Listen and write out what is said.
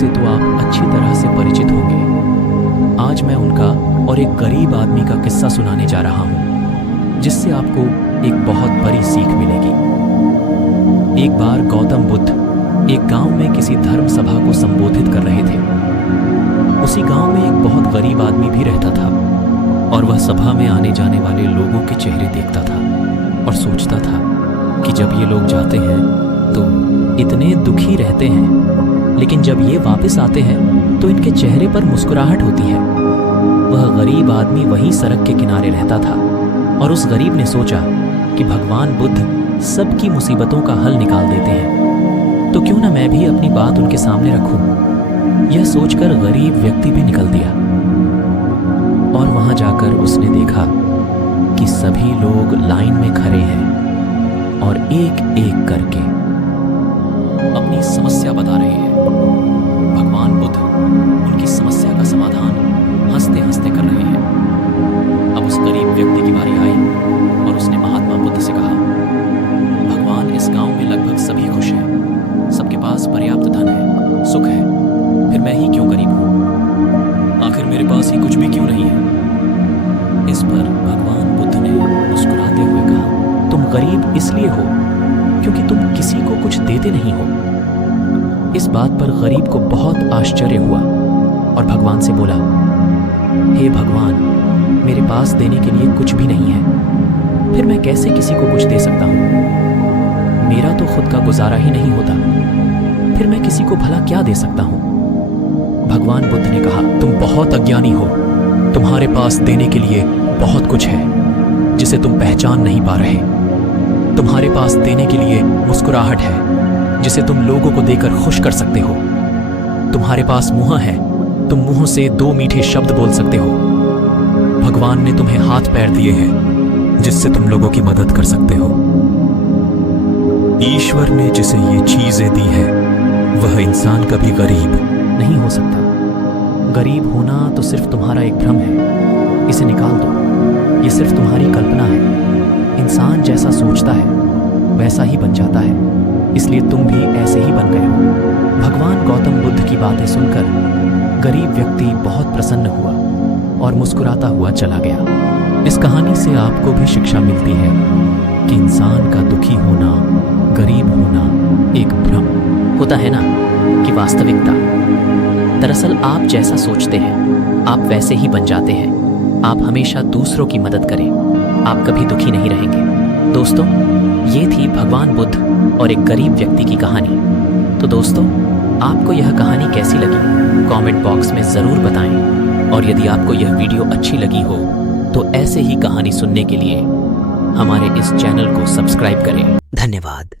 से तो आप अच्छी तरह से परिचित होंगे। आज मैं उनका और एक गरीब आदमी का किस्सा सुनाने जा रहा हूँ, जिससे आपको एक बहुत बड़ी सीख मिलेगी। एक बार गौतम बुद्ध एक गांव में किसी धर्म सभा को संबोधित कर रहे थे। उसी गांव में एक बहुत गरीब आदमी भी रहता था और वह सभा में आने जाने वाले लोगों के चेहरे देखता था और सोचता था कि जब ये लोग जाते हैं तो इतने दुखी रहते हैं, लेकिन जब ये वापस आते हैं तो इनके चेहरे पर मुस्कुराहट होती है। वह गरीब आदमी वहीं सड़क के किनारे रहता था और उस गरीब ने सोचा कि भगवान बुद्ध सबकी मुसीबतों का हल निकाल देते हैं, तो क्यों ना मैं भी अपनी बात उनके सामने रखूं। यह सोचकर गरीब व्यक्ति भी निकल दिया और वहां जाकर उसने देखा कि सभी लोग लाइन में खड़े हैं और एक एक करके अपनी समस्या बता रहे हैं। भगवान बुद्ध उनकी समस्या का समाधान हंसते हंसते कर रहे हैं। अब उस गरीब व्यक्ति की बारी आई और उसने महात्मा बुद्ध से कहा, भगवान, इस गांव में लगभग सभी खुश हैं, सबके पास पर्याप्त धन है, सुख है, फिर मैं ही क्यों गरीब हूं? आखिर मेरे पास ही कुछ भी क्यों नहीं है? इस पर भगवान बुद्ध ने मुस्कुराते हुए कहा, तुम गरीब इसलिए हो क्योंकि तुम किसी को कुछ देते नहीं हो। इस बात पर गरीब को बहुत आश्चर्य हुआ और भगवान से बोला, हे भगवान, मेरे पास देने के लिए कुछ भी नहीं है, फिर मैं कैसे किसी को कुछ दे सकता हूँ? मेरा तो खुद का गुजारा ही नहीं होता, फिर मैं किसी को भला क्या दे सकता हूँ? भगवान बुद्ध ने कहा, तुम बहुत अज्ञानी हो, तुम्हारे पास देने के लिए बहुत कुछ है जिसे तुम पहचान नहीं पा रहे। तुम्हारे पास देने के लिए मुस्कुराहट है जिसे तुम लोगों को देकर खुश कर सकते हो। तुम्हारे पास मुंह है, तुम मुंह से 2 मीठे शब्द बोल सकते हो। भगवान ने तुम्हें हाथ पैर दिए हैं जिससे तुम लोगों की मदद कर सकते हो। ईश्वर ने जिसे ये चीजें दी है वह इंसान कभी गरीब नहीं हो सकता। गरीब होना तो सिर्फ तुम्हारा एक भ्रम है, इसे निकाल दो। ये सिर्फ तुम्हारी कल्पना है। इंसान जैसा सोचता है वैसा ही बन जाता है, इसलिए तुम भी ऐसे ही बन गए हो। भगवान गौतम बुद्ध की बातें सुनकर गरीब व्यक्ति बहुत प्रसन्न हुआ और मुस्कुराता हुआ चला गया। इस कहानी से आपको भी शिक्षा मिलती है कि इंसान का दुखी होना, गरीब होना एक भ्रम होता है ना, कि वास्तविकता। दरअसल आप जैसा सोचते हैं आप वैसे ही बन जाते हैं। आप हमेशा दूसरों की मदद करें, आप कभी दुखी नहीं रहेंगे। दोस्तों, ये थी भगवान बुद्ध और एक गरीब व्यक्ति की कहानी। तो दोस्तों, आपको यह कहानी कैसी लगी कमेंट बॉक्स में ज़रूर बताएं। और यदि आपको यह वीडियो अच्छी लगी हो तो ऐसे ही कहानी सुनने के लिए हमारे इस चैनल को सब्सक्राइब करें। धन्यवाद।